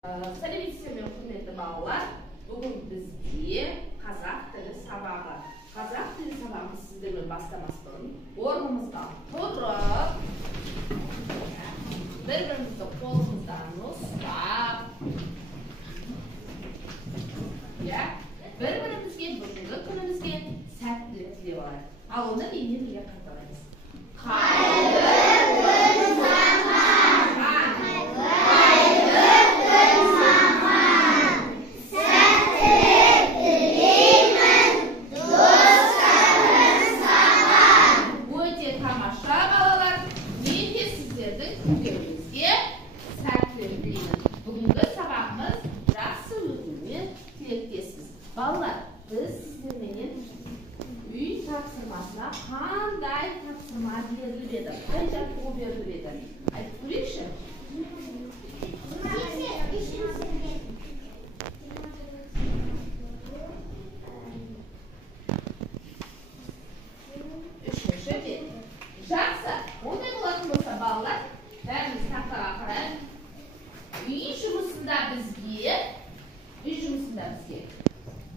Сәлеметсіздер ме, құрметті балалар. Бүгін бізде қазақ тілі сабағы. Қазақ тілі сабағын сіздермен бастамас бұрын орнымызға тұрып, бір-бірімізді қолымыздан ұстап, бір-бірімізге бүгінгі күнімізге сәттілік тілеп алайық. Ал оны менен бірге қайталаймыз. Балалар, біз сіздерменен үй тапсырмасына қандай тапсырма беріліп еді? Қай жаттығу беріліп еді? Айтып көрейікші? Үшінші де. Жақсы, ондай болатын болса, балалар, бәріміз тақтаға қарайық. Үй жұмысында бізге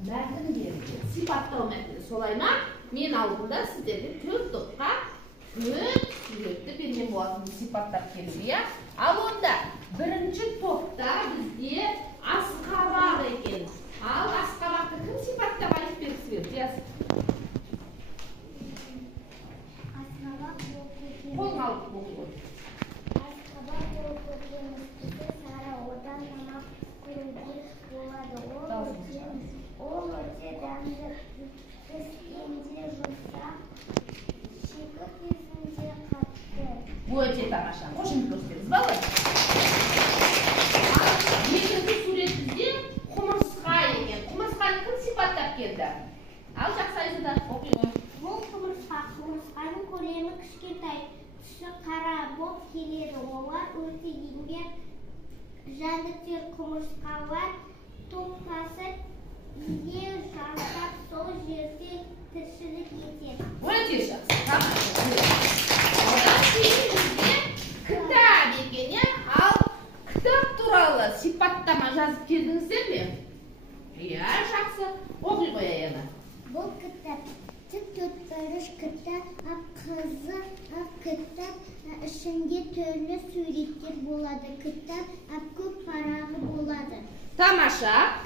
мәтін берілді, сипаттау мәтіні. Солай ма? Мен алдында сіздерге 4 топқа 4 суретті берген болатын сипаттап келді. Ал онда бірінші топта бізде асқабақ екен. Ал асқабақты кім сипаттап айтып бергісі келді? Қолын алып оқиды. Асқабақ болып көкемізді сары одан тамақ көруге болады. Ол өте дәмді, піскенде жұмсақ, шикі кезінде қатты. Өте тамаша. Қошемді көрсетеміз, балалар. Екінші сурет бізде құмырсқа екен. Құмырсқаны кім сипаттап келді? Ал жақсы айтыда оқиды. Бұл құмырсқаның көлемі кішкентай, түсі қара боп келеді. Олар өте еңбек жәндіктер. Құмырсқалар топтасып үйге жантап сол жерде тіршілік етеді. Өте жақсы. Одан кейін бізде кітап екен. Ал кітап туралы сипаттама жазып келдіңіздер ме? Иә, жақсы. Оқи қояйын. Бұл кітап төртбұрыш кітап, қызыл кітап, ішінде түрлі суреттер болады. Кітап көп парағы болады. Тамаша.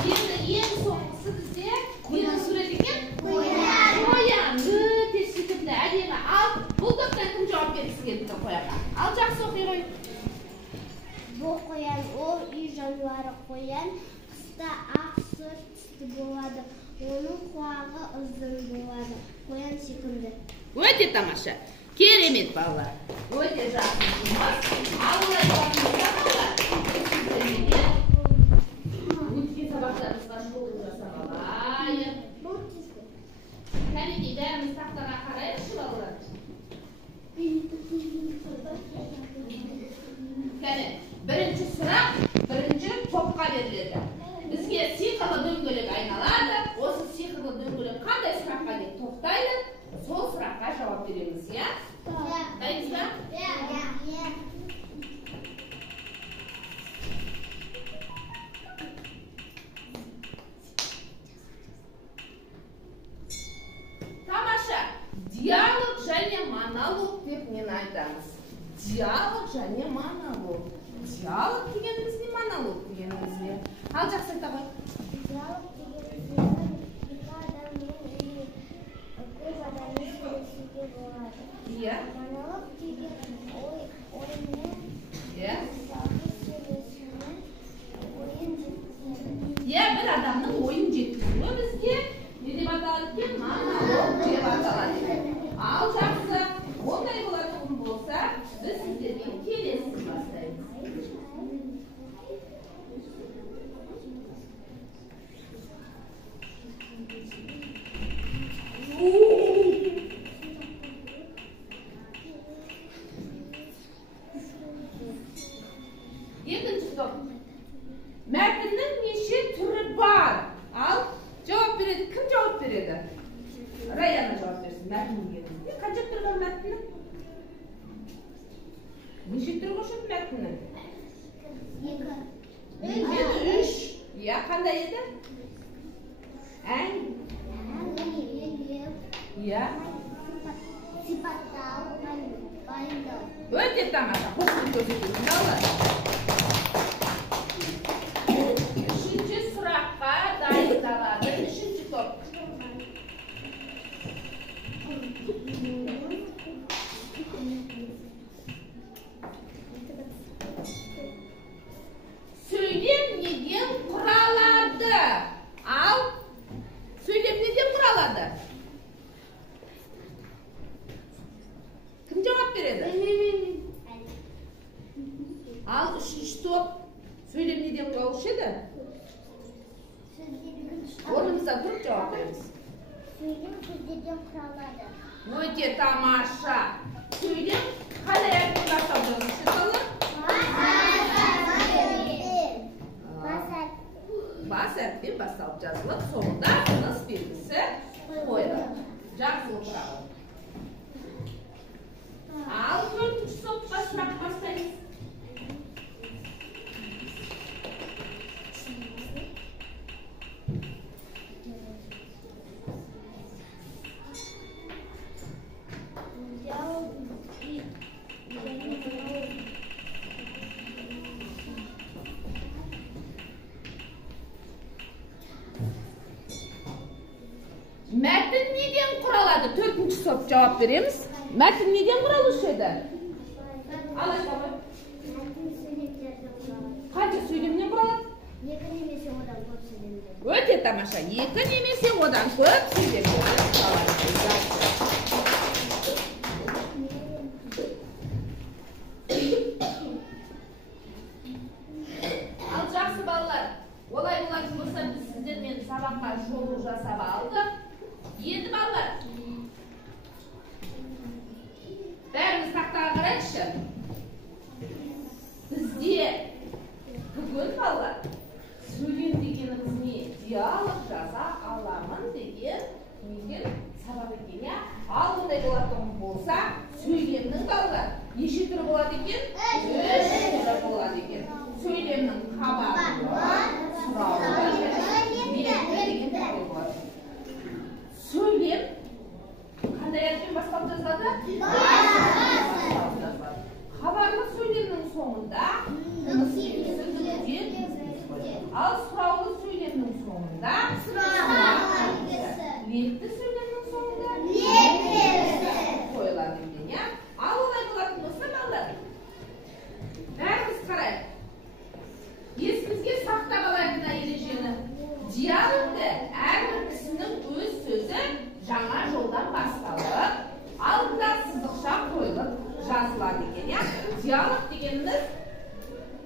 Енді ең соңғысы бізде ненің сурет екен? Қоян. Өте сүйкімді, әдемі. Ал бұл топтан кім жауап бергісі келді қоянға? Ал жақсы оқи қой. Бұл қоян, ол үй жануары. Қоян қыста ақ сұр түсті болады. Оның құлағы ұзын болады. Қоян сүйкімді. Өте тамаша. Керемет, балалар. Өте жақсы жұмыс. Ал олай болғанда балалар, сіздерге өткен сабақтарымызға шолу жасап алайық. Кәнекей, бәріміз тақтаға қарайықшы, балалар. Кәне, бірінші сұрақ бірінші топқа беріледі. Бізге сиқырлы дөңгелек айналады. Осы сиқырлы дөңгелек қандай сұраққа деп тоқтайды? Сол сұраққа жауап береміз, иә? Дайынсыз ба? Тамаша. Диалог және монолог деп нені айтамыз? Диалог және монолог. Диалог дегеніміз не, монолог дегеніміз не? Ал жақсы айта қой. Диалог дегеніміз екі адамның көп адаммен сөйлесуге болады. Иә. Монолог деген оймен сөйлесумен ойын жеткізеді. Иә, бір адамның ойын жеткізуі бізде не деп аталады екен? Монолог деп аталады. Ал жақсы, ондай болатын болса, біз сіздермен келесін бастаймыз. Екінші топ. Мәтіннің неше түрі бар? Ал жауап береді. Кім жауап береді? Раяна жауап берсін. Мәтіннің. Қанша түрі бар мәтіннің? Неше түрі қошет мәтіннің? 2. 3. Иә, қандай еді? Әң? Иә. Сипаттау, баяндау. Өте тамаша. Қосылып көрсетесің бала. Үшінші сұраққа дайындалады. Үшінші топ. Сөйлем неден құралады? Ал сөйлем неден құралады? Кім жауап береді? Ал үшінші топ сөйлем неден құралушы еді? Орнымызда тұрып жауап береміз. Сөйлем сөздерден құралады. Өте тамаша. Сөйлем қандай әріппен бастау жазушы еді? Бас әріппен басталып жазылып, соңында тыныс белгісі қойылады. Жақсы оқырау. Ал төртінші топқа сұрақ бастаймыз. Мәтін неден құралады? Төртінші топ жауап береміз. Мәтін неден құралушы еді? Ал айтамын. Қанша сөйлемнен құралады? 2 немесе одан көп сөйлемдер. Өте тамаша. 2 немесе одан көп сөйлемдер құралады. Ал жақсы балалар, олай болатын болса біз сіздермен сабаққа шолу жасап алдық. Енді балалар, бәріміз тақтаға қарайықшы. Бізде бүгін балалар сөйлем дегеніміз не? Диалог жаза аламын деген сабақ екен, иә? Ал ондай болатын болса, сөйлемнің балалар неше түрі болады екен? 3 түрі болады екен. Сөйлемнің хабары, сұрауы, белгі деген түрі болады. Сөйлем қандай әріппен басталып жазылады? Хабарлы сөйлемнің соңында тыныс белгісі нүкте. Ал сұраулы сөйлемнің соңында лепті сөйлемнің соңында қойылады екен, иә? Ал олай болатын болса, балалар, бәріміз қарайық. Есімізге сақтап алайық мына ережені. Диалогты әрбір кісінің өз сөзі жаңа жолдан басталып, алдында сызықша қойылып жазылады екен, иә? Диалог дегеніміз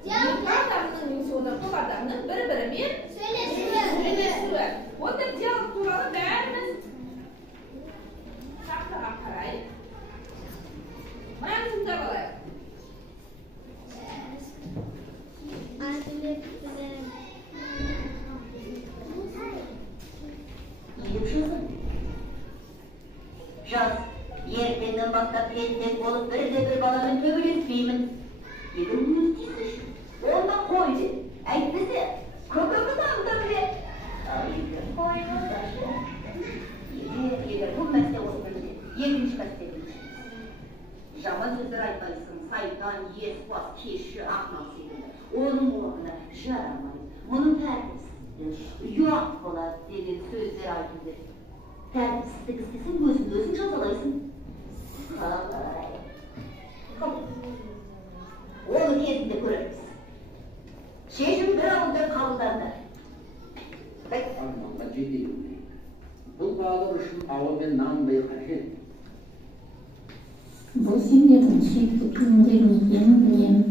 екі адамның немесе одан көп адамның бір-бірімен сөйлесуі. Онда диалог туралы бәріміз тақтаға қарайық. Мынаны тыңдап алайық. Жаз, ертеңнен бастап президент болып бір баланың төбелеспеймін. Егер өз тиісі онда қойды. Әйтпесе, көкөміз аңдап бе? Егер бұл мәселе осында, екінші мәселе. Жаман сөздер айтпайсың, сайтан, еспас, кеші, ақнал секілді. Оның орнына жарамайды. Мұның тәртіпсіз, ұят болады деген сөздер айтылды. Тәртіпсіздік істесің, өзің жазалайсың. Қалай. Оны кезінде көреміз. Шешім бір ауылда қабылданды. Арманға жетейін. Бұл балалар үшін ауа мен нанбай қажет. Бұл сендердің сүйікті күндерің екенін білемін.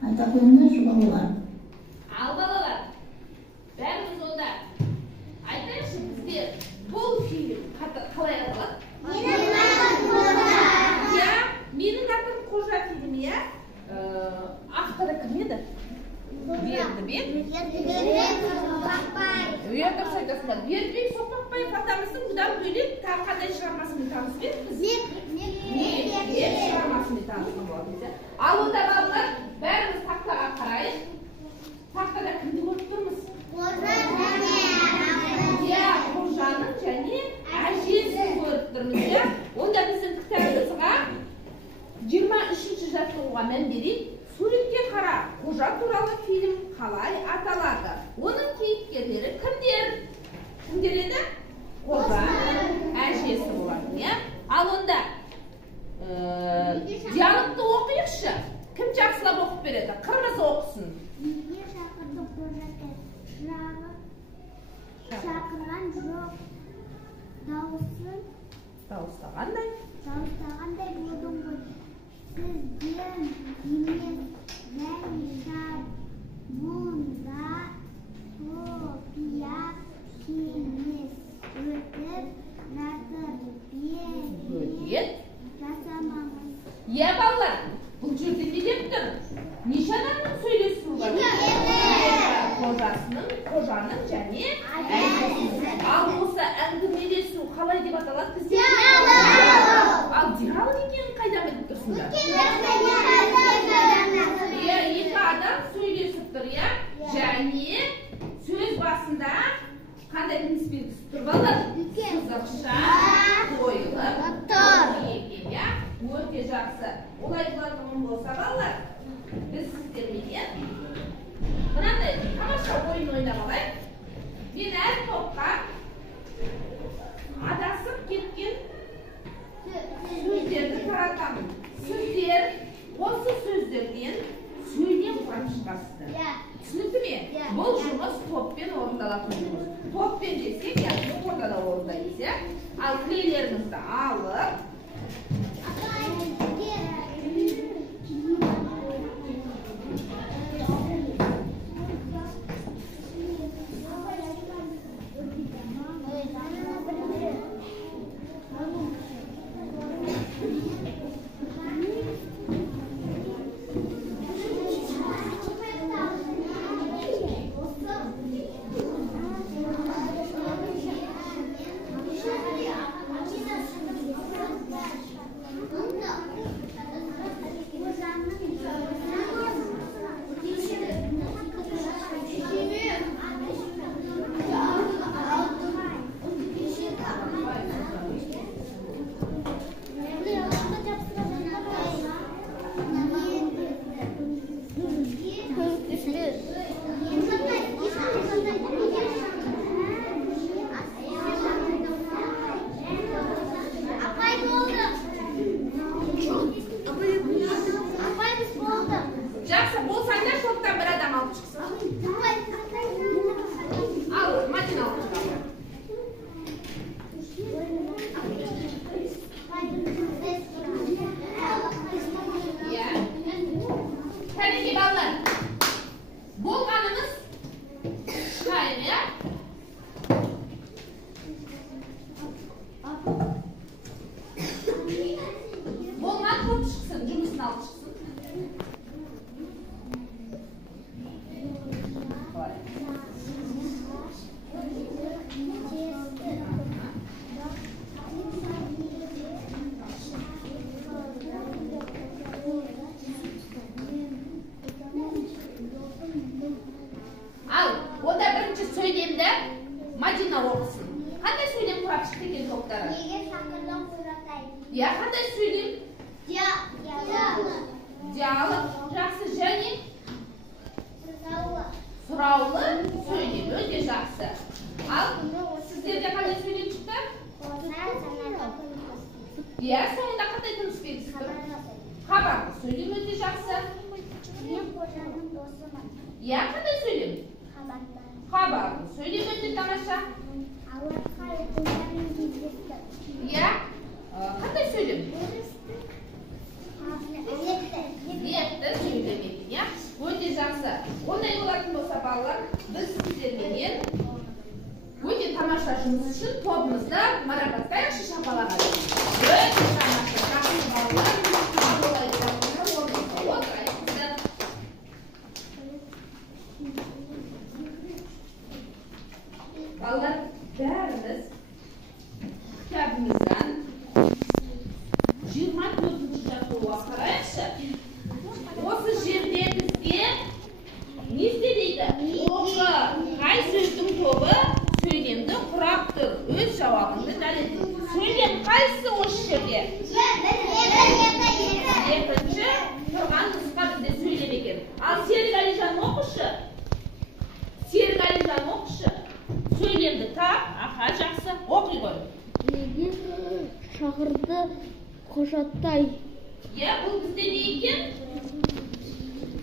Айта қойыңдаршы балалар. Ал балалар, бәріміз онда айтайықшы, бізде бұл фильм қалай аталады? Менің атым Қожа фильмі, иә? Авторы кім еді? Бердібек. Дұрыс айтасыңдар. Бердібек Соқпақбаев атамыздың бұдан бөлек тағы қандай шығармасымен таныс едіңіз? Мектеп шығармасымен танысқан болатынбыз. Ал онда балалар, Bәріміз тақтаға қарайық. Тақтада кімді көріп тұрмыз? Қожаның және әжесін көріп тұрмыз. Онда біздің кітабымызға 23-ші жаттығуға мән берейік. Суретке қара, қожа туралы фильм қалай аталады? Оның кейіпкерлері кімдер? Кімдер еді? Қожа, әжесі болады. Ал онда диалогты оқиықшы. Кім жақсылап оқып береді? Қырмызы оқысын. Неге шақырды қожа шақырған жоқ. Дауыстағандай болдың ғой. Сізден емес, жәншар мұнда топия кеңес өтіп жатыр. Бөлет Жасамамыз. балалар, бұл жерде не деп тұр? Неше адамның сөйлесуі бар? Қожаның және әжесінің. Ал осы әңгімелесу қалай деп аталады бізде? Ал диалог екенін қайдан біліп тұрсыңдар? Екі адам сөйлесіп тұр, және сөз басында қандай тыныс белгісі тұр балалар? Сызықша қойылып тұр. Өте жақсы. Олай болатын болса балалар, біз сіздермен мынандай тамаша ойын ойнап алайық. Мен әр топқа адасып кеткен сөздерді таратамын. Сіздер осы сөздерден сөйлем құрап шығасыздар. Түсінікті ме? Бұл жұмыс топпен орындалатын жұмыс. Топпен десек, яғни ортада орындаймыз. Ал кілелеріңізді алып, жақсы болсаңдар топтан бір адам алып шықсын. Ал, Мадина алып шықсын. Кәнеки балалар, болғанымыз қайын, болған топ шықсын, жұмысын алып шықсын. Ал, онда бірінші сөйлемді Мадина оқысын. Қандай сөйлем құрап шықты екен топтары? Неге шақырдың құратай? Қандай сөйлем? Диалог. Жақсы, және сұраулы сөйлем. Өте жақсы. Ал, сіздерде қандай сөйлем шықты? Соңында қандай тыныс белгісі тұр? Хабарлы сөйлем. Өте жақсы. Мен қожаның досымын. Қандай сөйлем? Хабарлы сөйлем. Өте тамаша. Аллахқа өтінерін кездесті. Қандай сөйлем? Ниетті сөйлем екен, өте жақсы. Ондай болатын болса балалар, біз сіздермен өте тамаша жұмыс үшін тобымызды марапаттайықшы шапалаға. Өте тамаша, жақсы балалар, балалар, бәріміз кітабымыздан 24-ші жаттығуға қарайықшы. Осы жерде Öz cevabını dәлелдейді. Сөйлем қайсысы осы жерде? Екінші тұрған нұсқа бізде сөйлем екен. Ал Серік Әлижан оқышы. Серік Әлижан оқышы. Сөйлемді тап, аха жақсы оқи ғой. Неге шақырды Қожатай? Бұл бізде не екен?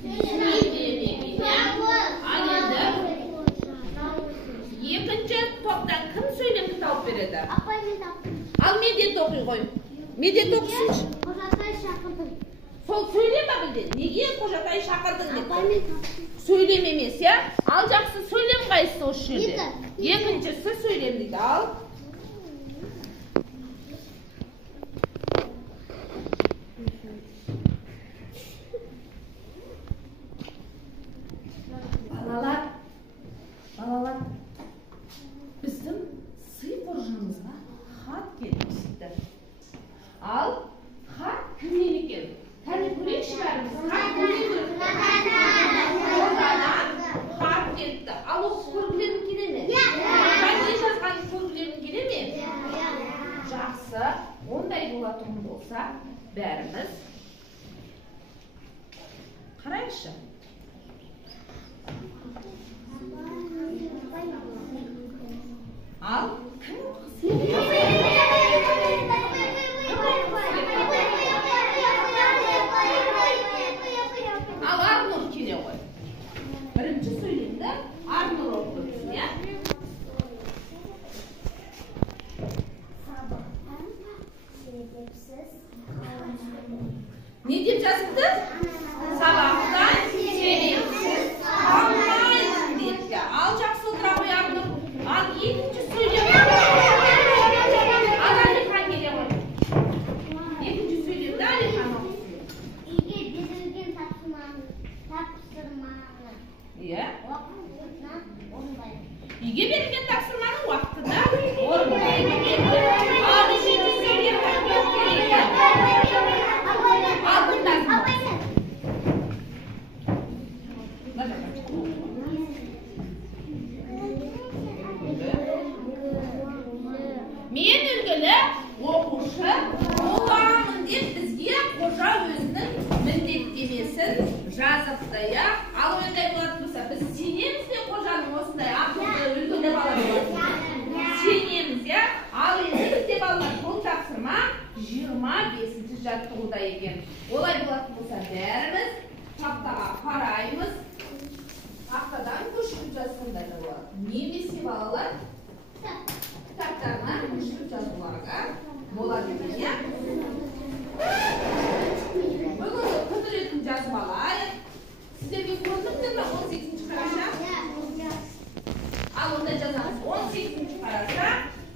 Сөйлем екен. Ал енді екінші топтан кім сөйлемді тауып береді? Апай мен таптым. Ал медет оқи ғой. Медет оқысыншы. Қожатай шақырдым. Сол сөйлем ба білді? Неге Қожатай шақырдың деп? Апай мен таптым. Сөйлем емес, я? Ал жақсы сөйлем қайсысы осы жерде? Екі. Екіншісі сөйлем дейді. Ал. Балалар, біздің сый қоржынымызға хат келіпті. Ал хат кімнен екен? Кәне көрейікші бәріміз. Хат кімнен келіпті? Қожадан хат келіпті. Ал оқып көргілерің келе ме? Қандай жазғанын көргілерің келе ме? Жақсы. Ондай болатын болса, бәріміз қарайықшы. Ал кім? Ал Арнұр келе ғой. Бірінші сөйлемді Арнұр оқып өтсін, я? Не деп жазыпты? Сабақтан себепсіз қалмайсың депті. Ал жақсы отыра ғой Арнұр. Ал екінші сөйлем. Ал Әлихан келе ғой. Екінші сөйлемді Әлихан оқысын. Үйге берілген тапсырманы Иә? уақытына орындаймын. Үйге берілген тапсырманы уақытында орындаймын депті. Ал үшінші сөйлем қандай екен? Ал тыңдасын. Мен үлгілі оқушы боламын деп бізге қожа өзінің міндеттемесін жазыпты, я? Ал ондай болатын болса, біз сенеміз бе қожаның осындай ақылды үлгілі бала болатынына? Сенеміз, я? Ал енді бізде балалар бұл тапсырма 25-ші жаттығуда екен. Олай болатын болса, бәріміз тақтаға қараймыз. Тақтадан көшіріп жазғандар да болады. Немесе балалар кітаптарына көшіріп жазуларға болады екен, я? Бүгінгі құдіретін жазып алайық. Сіздерге көрініп тұр ма 18-ші қараша? Ал онда жазамыз. 18-ші қараша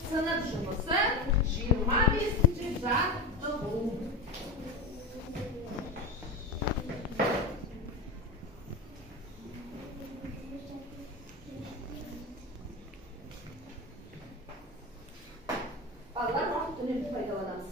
сынып жұмысы 25-ші жаттығу. Балалар, уақыт үнемді пайдаланамыз.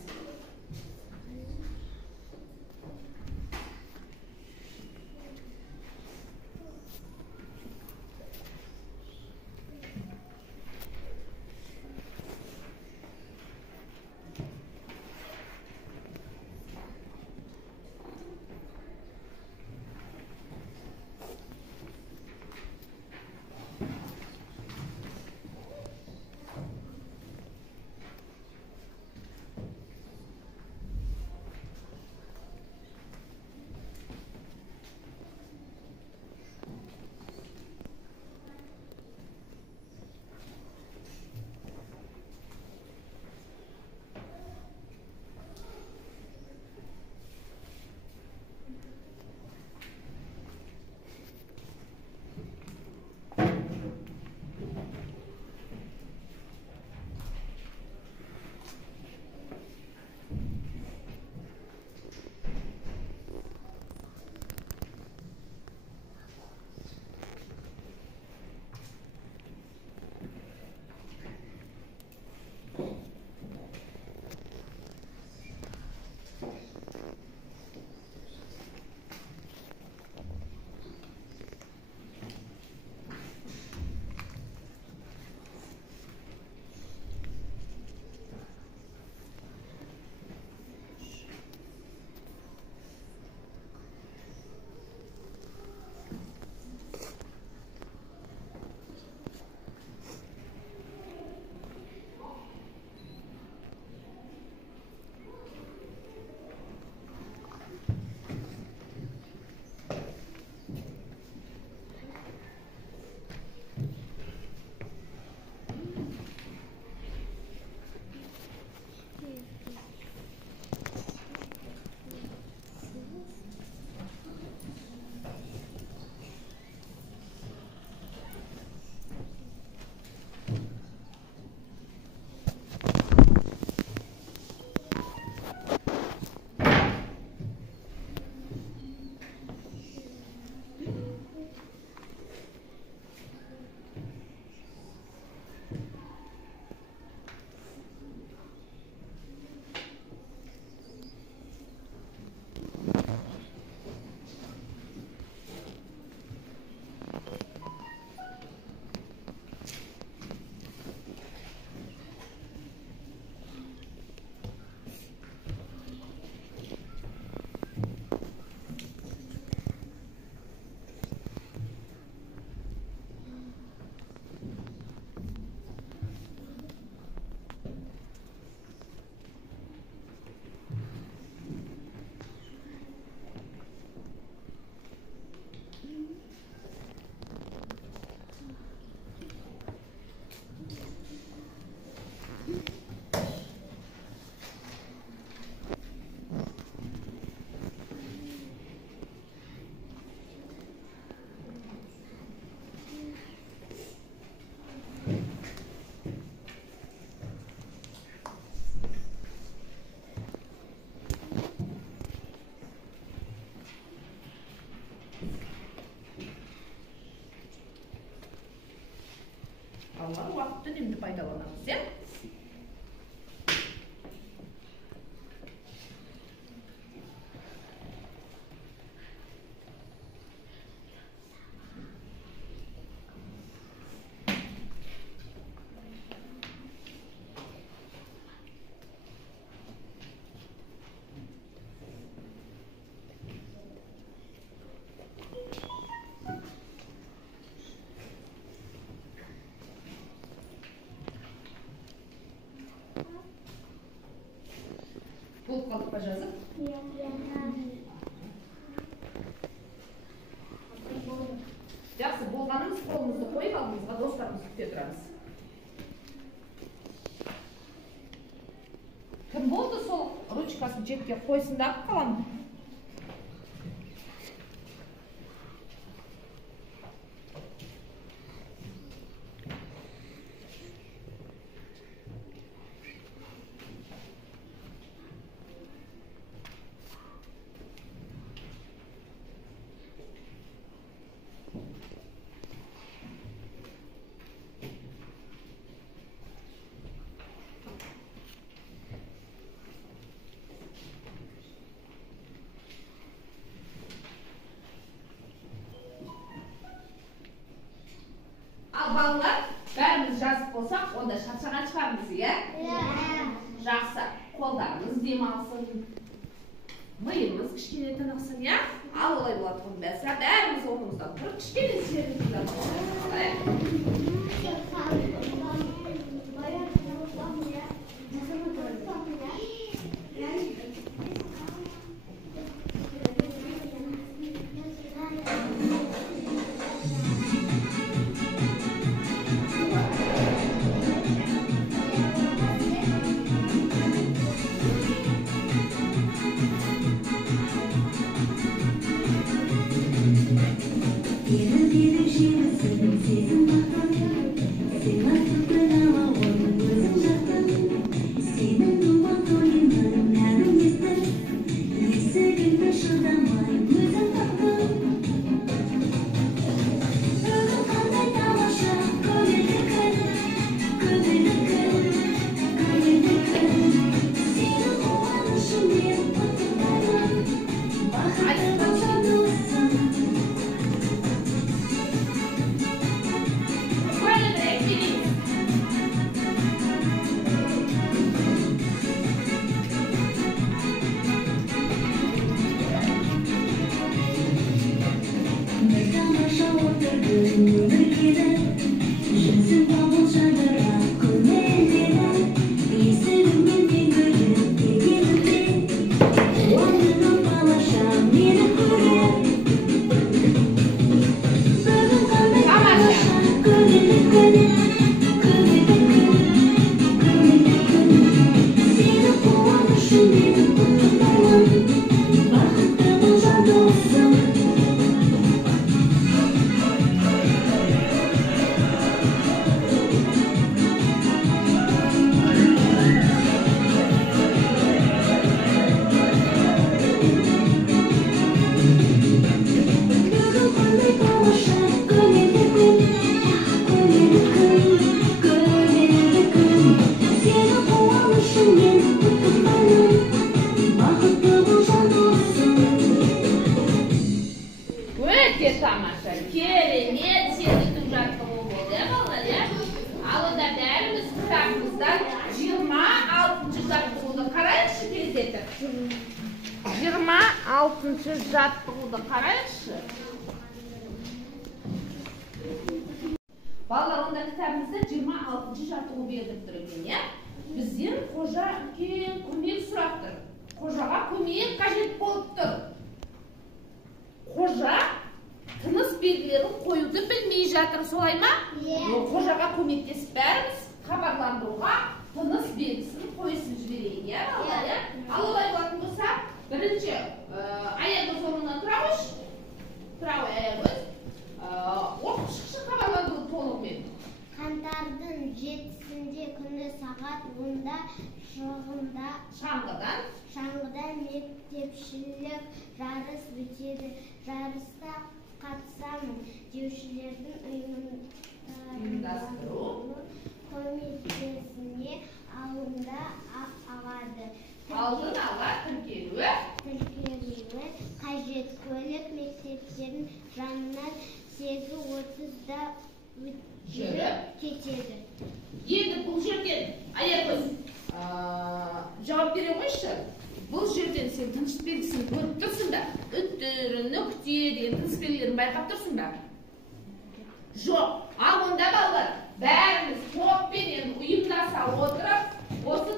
Болып қалдық па жазып? Жақсы, болғанымыз қолымызды қойып алдымызға, достарымызды күте тұрамыз. Кім болды сол ручкасын жетке қойсындағы қалам? Балалар, бәріміз жазып болсақ, онда шаршаған шығармыз, иә? Жақсы, қолдарымыз демалсын, миымыз кішкене тынықсын, иә? Ал олай болады ғой, бәріміз орнымыздан тұрып, кішкене серілден жаттығуды қарайықшы. Балалар, онда кітабымызда 26-шы жаттығу бердіп тұр екен, иә? Бізден қожа үлкен көмек сұрап тұр. Қожаға көмек қажет болып тұр. Қожа тыныс белгілерін қоюды білмей жатыр, солай ма? Қожаға көмектесіп бәріміз хабарландыруға тыныс белгісін қойсын жіберейін, иә? Ал олай болатын болса, бірінші аягөз орнынан тұрауыш, тұрау аягөз, оқып шықшы хабарландыру толығымен. Қаңтардың 7-сінде күні сағат 10-да шаңғыдан мектепшілік жарыс өтеді. Жарыста қатысамын деушілердің ұйымдастыру комитетіне алдында алады. Алдын ала тіркелуі қажет. Көлік мектептердің жанынан 8:30-да жүріп кетеді. Енді бұл жерден аягөз жауап бере қойшы. Бұл жерден сен тыныш белгісін көріп тұрсың да, үттір, нүкте деген тыныш белгілерін байқап тұрсың ба? Жоқ. Ал онда балалар, бәріміз топпенен ұйымдаса отырып, осы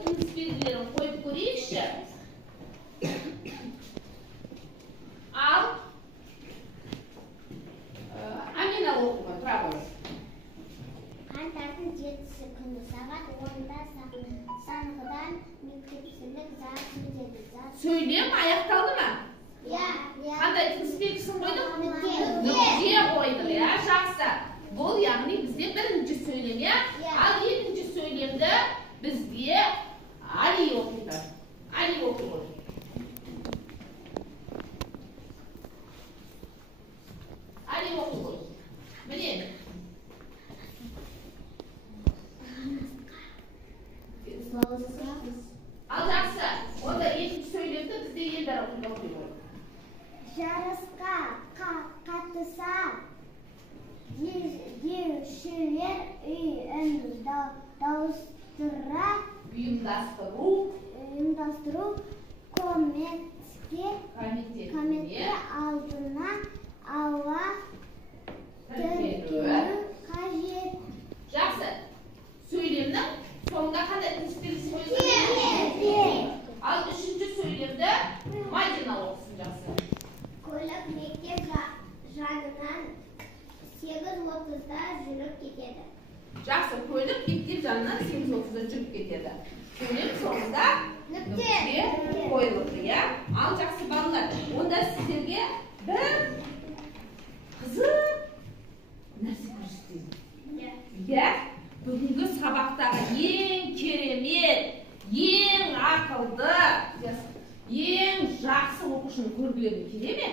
Söylem аяқталды ма? Қандай тыныс белгісін қойдық? Нүкте қойдық, иә, жақсы. Бұл яғни бізде бірінші сөйлем, иә? Ал екінші сөйлемді бізде Али оқиды. Али оқиды. Али оқиды. Міне. Ал жақсы. Онда екінші сөйлемді бізде елдар оқиды. Жарысқа қатыса деушілер ұйымдастыру комитеті алдына ала тіркеу қажет. Жақсы. Сөйлемнің соңында қандай тыныс белгісі қойылсын? Ал үшінші сөйлемді Мадина оқысын, жақсы. Көлік мектеп жанынан 8:30-да жүріп кетеді. Жақсы, көлік мектеп жанынан 8:30-да жүріп кетеді. Сөйлем соңында нүкте қойылды, иә? Ал жақсы балалар, онда сіздерге бір қызық нәрсе көрсетейін. Иә? Бүгінгі сабақтағы ең керемет, ең ақылды, ең жақсы оқушыны көргілерің келе ме?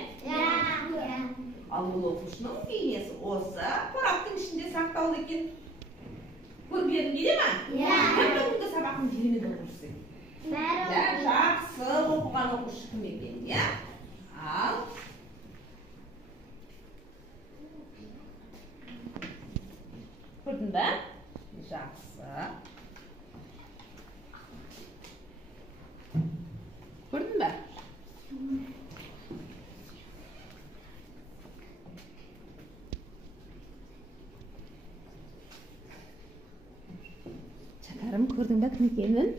Ал ол оқушының бейнесі осы қораптың ішінде сақтаулы екен. Көргілерің келе ме? Бүгінгі сабақтың керемет оқушысы. Жақсы оқыған оқушы кім екен, иә? Ал көрдің бе? Жақсы. Көрдің бе? Шәкәрім, көрдің бе кім екенін?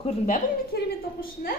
Көрдің бе бүгінгі керемет оқушыны?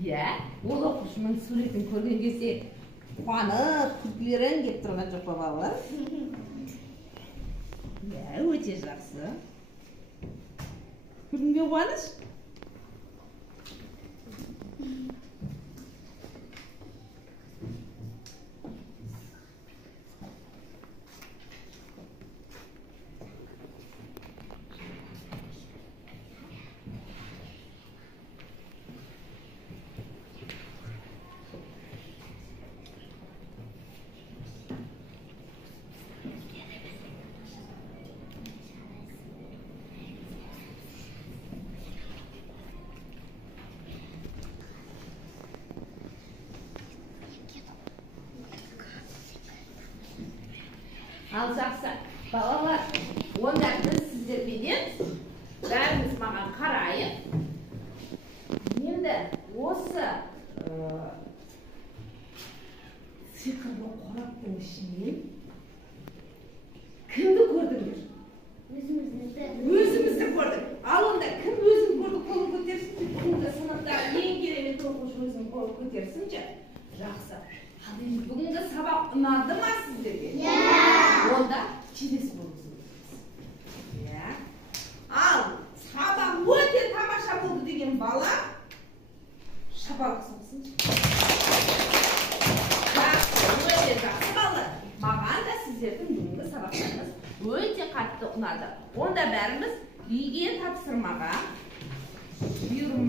Иә, ол оқушының суретін көрген кезде қуанып, күлкілерің келіп тұрған жоқ па балалар? Иә, өте жақсы. Көрдің бе қуаныш? Ал жақсы, балалар, онда біз сіздерменен бәріңіз маған қарайын. Енді осы сиқырлы қораптың ішінен кімді көрдіңдер? Өзімізді көрдік. Ал онда кім өзін көрді, қолын көтерсін? Бүгінгі сыныптағы ең керемет оқушы өзін қолын көтерсінші? Жақсы. Бүгінгі сабақ ұнады ма сіздерге? Онда келесі болыңыз. Ал сабақ өте тамаша болды деген бала шапалақ соқсын.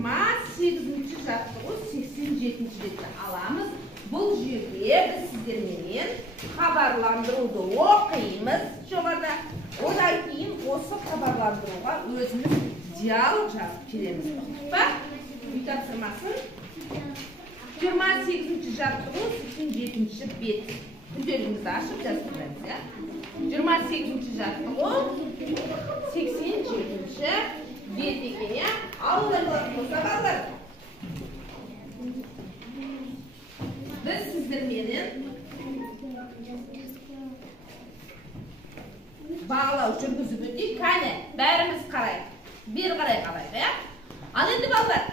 28-ші жаттығу 87-ші ретте аламыз. Бұл жерде біз сіздерменен хабарландыруды оқимыз жоғарыда. Одан кейін осы хабарландыруға өзіміз диалог жазып береміз. Ба? Үй тапсырмасын 28-ші жаттығу 87-ші бет. Күнделігімізді ашып жазып береміз, иә? 28-ші жаттығу 87-ші бет екен, иә? Ауылдан болатын болса балалар. Біз сіздерменен бағалау жүргізіп өтейік. Кәне, бәріміз қарайық. Бері қарай қарайық, иә? Ал енді балалар,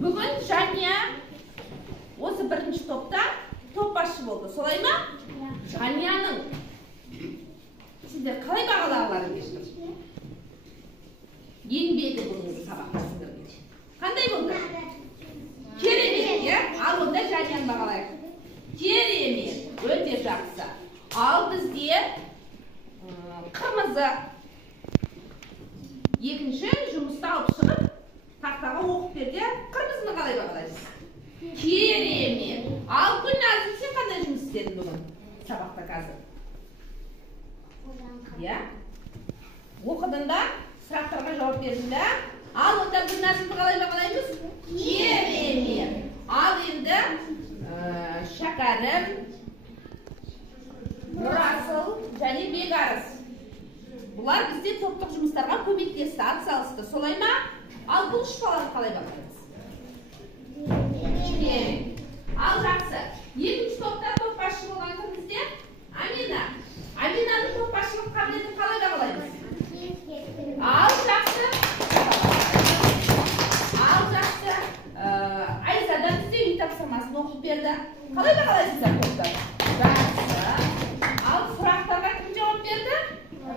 бүгін Жания осы бірінші топта топ басшы болды. Солай ма? Жанияның сіздер қалай бағалағыларың келді? Еңбегі бүгінгі сабақта сіздерге. Қандай болды? Керемет, иә? Ал онда Жанияны бағалайық. Керемет, өте жақсы. Ал бізде қырмызы. Екінші жұмыста алып шығып, тақтаға оқып берді. Қырмызыны қалай бағалайсыз? Керемет. Ал Гүлназым, сен қандай жұмыс істедің бүгін сабақта қазір? Иә? Оқыдың да, сұрақтарға жауап бердің да. Ал онда Гүлназымды қалай бағалаймыз? Керемет. Ал енді Шәкәрім, Нұрасыл және Бекарыс. Бұлар бізде топтық жұмыстарға көмектесті, атсалысты. Солай ма? Ал бұл үш баланы қалай бағалаймыз? Ал жақсы. Екінші топта топ басшы болған кім бізде? Амина. Аминаның топ басшылық қабілетін қалай бағалаймыз? Ал жақсы. Ал жақсы. Айзада бізде үй тапсырмасын оқып берді. Қалай бағалайсыздар топтар? Жақсы. Ал сұрақтарға кім жауап берді?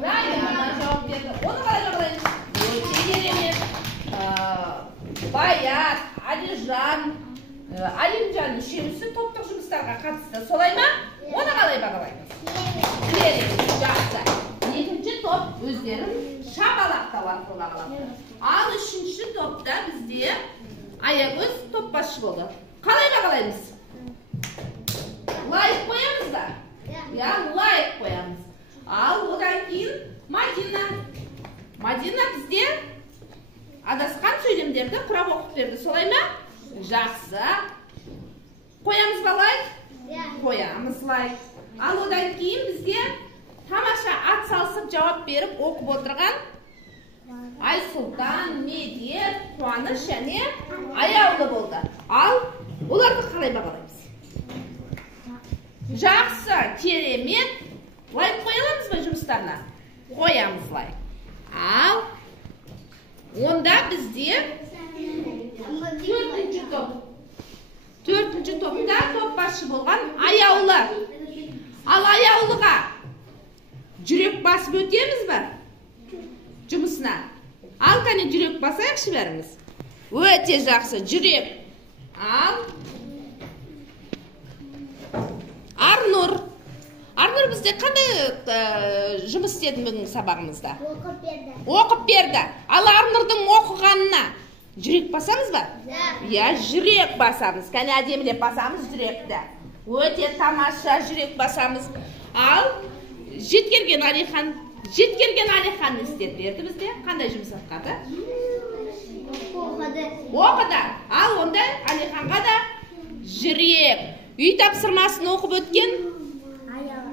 Райана жауап берді. Оны қалай бағалаймыз? Өте керемет. Баят, Алижан, Алимжан үшеуісі топтық жұмыстарға қатысты. Солай ма? Оны қалай бағалаймыз? Керемет, жақсы. Екінші топ өздерін шапалақтау арқылы бағалады. Ал үшінші топта бізде Аягөз топ басшы болды. Қалай бағалаймыз? Лайк қоямыз ба? Я лайк қоямыз. Ал одан кейін Мадина. Мадина бізде адасқан сөйлемдерді құрап оқып берді. Солай ма? Жақсы. Қоямыз ба лайк? Қоямыз лайк. Ал одан кейін бізде тамаша ат салысып жауап беріп оқып отырған Айсұлтан, Медет, Қуаныш және Аяулы болды. Ал оларды қалай бағалаймыз? Жақсы, керемет. Лайк қойыламыз ба жұмыстарына? Қоямыз лайк. Ал онда бізде төртінші топта топ басшы болған Аяулы. Ал Аяулыға жүрек басып өтеміз ба? Жұмысына. Ал қане жүрек басайықшы бәріміз. Өте жақсы, жүрек. Ал Арнұр. Арнұр бізде қандай жұмыс істеді бүгінгі сабағымызда? Оқып берді. Ал Арнұрдың оқығанына жүрек басамыз ба? Я, жүрек басамыз. Кәне әдемілеп басамыз жүректі. Өте тамаша жүрек басамыз. Ал Жеткерген Алихан не істеп берді бізде? Қандай жұмыс атқарды? Оқыды. Ал онда Алиханға да жүрек. Үй тапсырмасын оқып өткен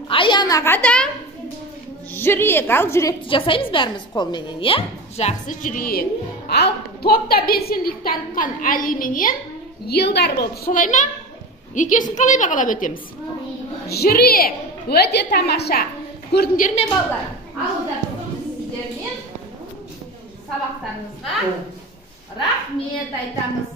Аянаға да жүрек. Ал жүректі жасаймыз бәріміз қолменен, е? Жақсы жүрек. Ал топта белсенділік танытқан Али менен Елдар болды. Солай ма? Екеуісін қалай бағалап өтеміз? Жүрек. Өте тамаша. Көрдіңдер ме балалар? Ал да сіздермен сабақтарыңызға рахмет айтамыз.